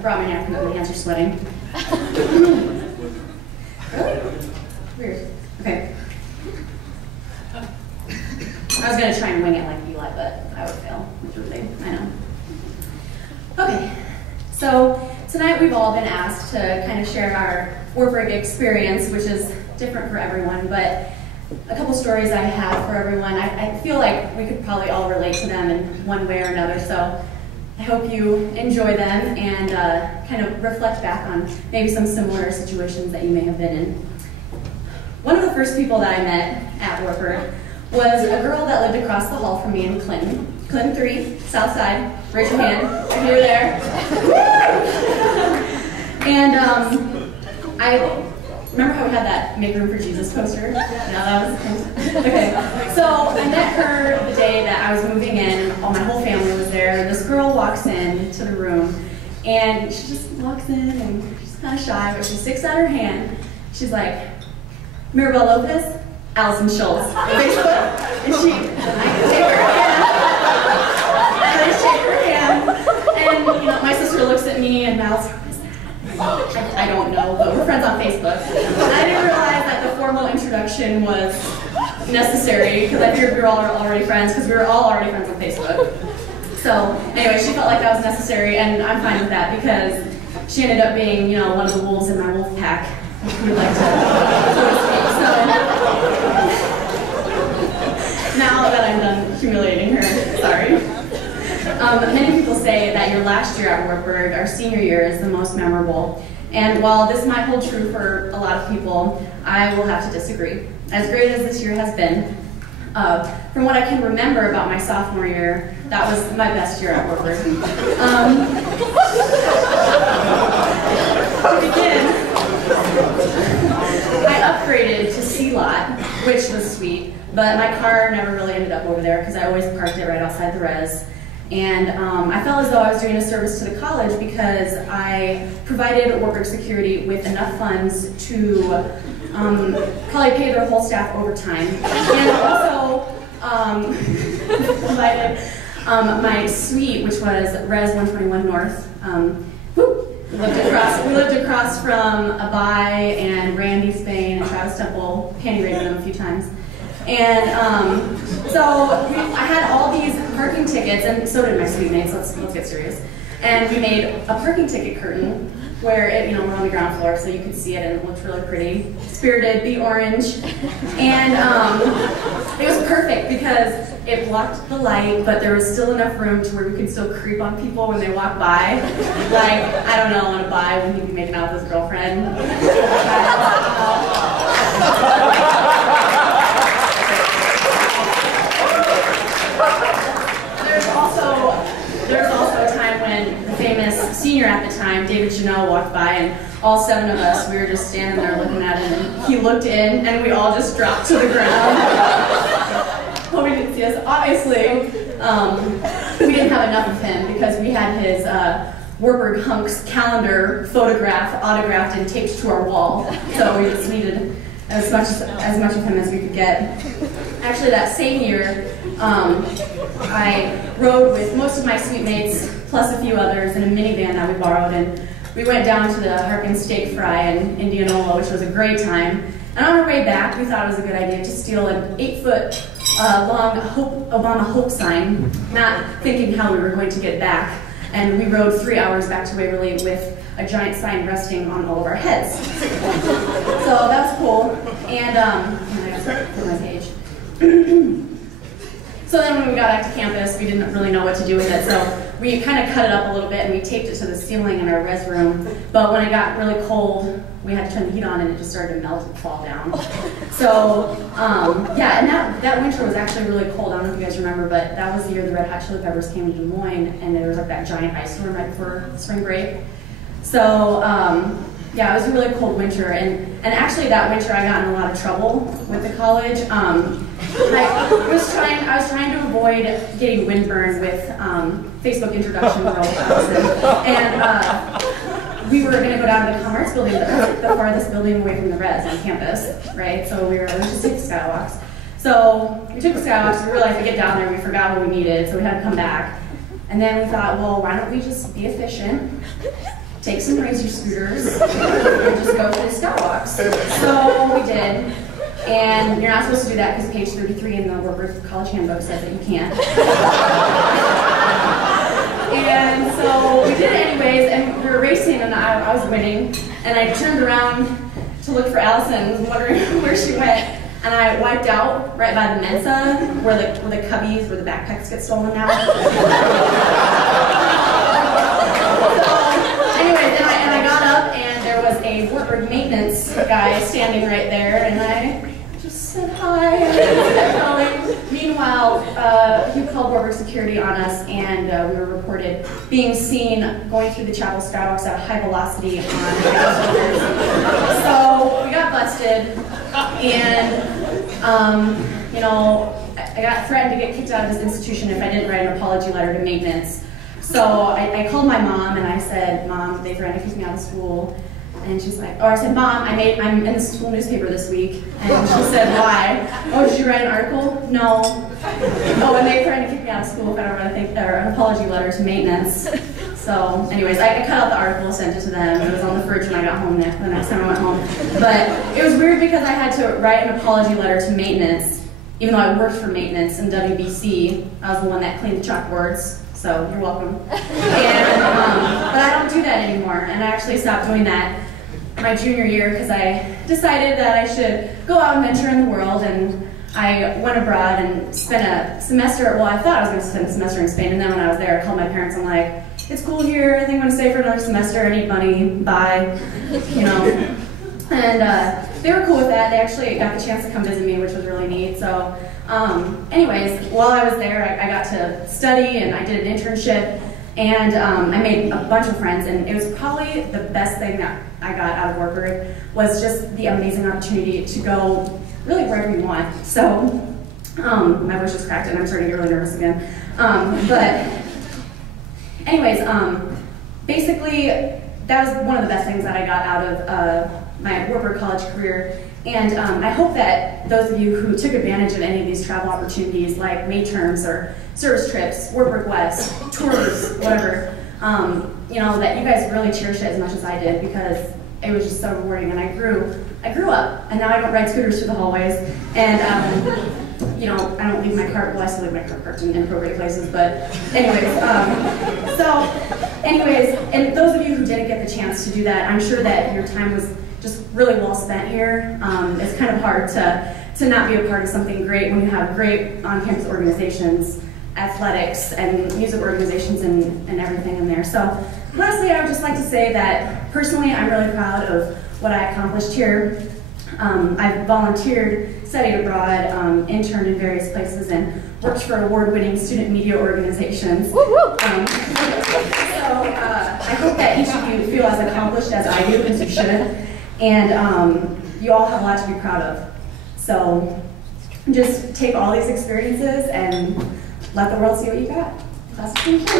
I brought my napkin, but my hands are sweating. Really? Weird. Okay. I was going to try and wing it like Eli, but I would fail miserably. I know. Okay. So tonight we've all been asked to kind of share our Wartburg experience, which is different for everyone, but a couple stories I have for everyone. I feel like we could probably all relate to them in one way or another, so I hope you enjoy them and kind of reflect back on maybe some similar situations that you may have been in. One of the first people that I met at Wartburg was a girl that lived across the hall from me in Clinton. Clinton 3, South Side. Raise your hand if you were there. And I remember how we had that Make Room for Jesus poster? No, that was okay. So I met her the day that I was moving in. All my whole family was there. This girl walks in to the room, and she just walks in, and she's kind of shy, but she sticks out her hand. She's like, Maribel Lopez, Allison Schultz, Facebook, and I take her hand, and I shake her hand, and my sister looks at me and mouths, I don't know, but we're friends on Facebook. And I didn't realize that the formal introduction was necessary, because I figured we were all already friends, because we were all already friends on Facebook. So anyway, she felt like that was necessary, and I'm fine with that, because she ended up being, one of the wolves in my wolf pack, if you'd like to speak. So now that I'm done humiliating her, sorry. Many people say that your last year at Wartburg, our senior year, is the most memorable. And while this might hold true for a lot of people, I will have to disagree. As great as this year has been, from what I can remember about my sophomore year, that was my best year at Wartburg. To begin, I upgraded to C-Lot, which was sweet, but my car never really ended up over there because I always parked it right outside the res. And I felt as though I was doing a service to the college because I provided Wartburg security with enough funds to probably pay their whole staff overtime. And also provided my suite, which was Res 121 North. We lived across from Abai and Randy Spain and Travis Temple, panty raided them a few times. And so I had all these parking tickets, and so did my suite mates, let's get serious. And we made a parking ticket curtain where it, we're on the ground floor, so you could see it and it looked really pretty. Spirited, the orange. And it was perfect because it blocked the light, but there was still enough room to where we could still creep on people when they walk by. Like, I don't know, on a by when he'd be making out with his girlfriend. There's also a time when the famous senior at the time, David Janelle, walked by, and all 7 of us, we were just standing there looking at him, and he looked in, and we all just dropped to the ground. Well, we didn't see us. Obviously, we didn't have enough of him because we had his Wartburg Hunks calendar photograph autographed and taped to our wall, so we just needed as much of him as we could get. Actually, that same year, I rode with most of my suite mates, plus a few others, in a minivan that we borrowed, and we went down to the Harkin Steak Fry in Indianola, which was a great time. And on our way back, we thought it was a good idea to steal an 8-foot long Obama Hope sign, not thinking how we were going to get back. And we rode 3 hours back to Waverly with a giant sign resting on all of our heads. So that was cool. And I got to put my page. So then when we got back to campus, we didn't really know what to do with it, so we kind of cut it up a little bit and we taped it to the ceiling in our res room. But when it got really cold, we had to turn the heat on and it just started to melt and fall down. So, yeah, and that winter was actually really cold. I don't know if you guys remember, but that was the year the Red Hot Chili Peppers came to Des Moines, and there was like that giant ice storm right before spring break. So, yeah, it was a really cold winter, and actually that winter I got in a lot of trouble with the college. I was trying to avoid getting windburn with Facebook introduction to Roll and we were going to go down to the Commerce building, but that's like the farthest building away from the res on campus, right? So let's just take the skywalks. So we took the skywalks, we realized to get down there, we forgot what we needed, so we had to come back. And then we thought, well, why don't we just be efficient take some razor scooters and just go for the scout walks. So we did. And you're not supposed to do that because page 33 in the Wartburg College Handbook says that you can't. And so we did it anyways, and we were racing, and I was winning. And I turned around to look for Allison, wondering where she went. And I wiped out right by the Mensa, where the cubbies, where the backpacks get stolen now. Anyways, and I got up, and there was a Wartburg maintenance guy standing right there, and I just said hi. Meanwhile, he called Wartburg security on us, and we were reported being seen going through the chapel skywalks at high velocity on high shoulders. So we got busted, and you know, I got threatened to get kicked out of this institution if I didn't write an apology letter to maintenance. So I called my mom and I said, Mom, they threatened to kick me out of school. And she's like, oh, I said, Mom, I'm in the school newspaper this week. And she said, why? Oh, did you write an article? No. Oh, and they threatened to kick me out of school if I don't write an apology letter to maintenance. So anyways, I cut out the article, sent it to them. It was on the fridge when I got home the next time I went home. But it was weird because I had to write an apology letter to maintenance, even though I worked for maintenance in WBC. I was the one that cleaned the chalkboards. So you're welcome. And, but I don't do that anymore, and I actually stopped doing that my junior year because I decided that I should go out and venture in the world, and I went abroad and spent a semester, well, I thought I was going to spend a semester in Spain, and then when I was there, I called my parents, I'm like, it's cool here, I think I'm going to stay for another semester, I need money, bye, you know. And they were cool with that. They actually got the chance to come visit me, which was really neat. So anyways, while I was there, I got to study, and I did an internship, and I made a bunch of friends, and it was probably the best thing that I got out of Wartburg was just the amazing opportunity to go really wherever you want. So my voice just cracked, and I'm starting to get really nervous again. But anyways, basically, that was one of the best things that I got out of my Wartburg college career, and I hope that those of you who took advantage of any of these travel opportunities, like midterms or service trips, Wartburg West, tours, whatever, you know, that you guys really cherished it as much as I did, because it was just so rewarding, and I grew up, and now I don't ride scooters through the hallways, and you know, I don't leave my car, well, I still leave my car parked in inappropriate places, but anyways, and those of you who didn't get the chance to do that, I'm sure that your time was just really well spent here. It's kind of hard to not be a part of something great when you have great on-campus organizations, athletics, and music organizations, and everything in there. So lastly, I would just like to say that personally, I'm really proud of what I accomplished here. I've volunteered, studied abroad, interned in various places, and worked for award-winning student media organizations. So I hope that each of you feel as accomplished as I do, because you should. And you all have a lot to be proud of. So just take all these experiences and let the world see what you got. Class of 2010.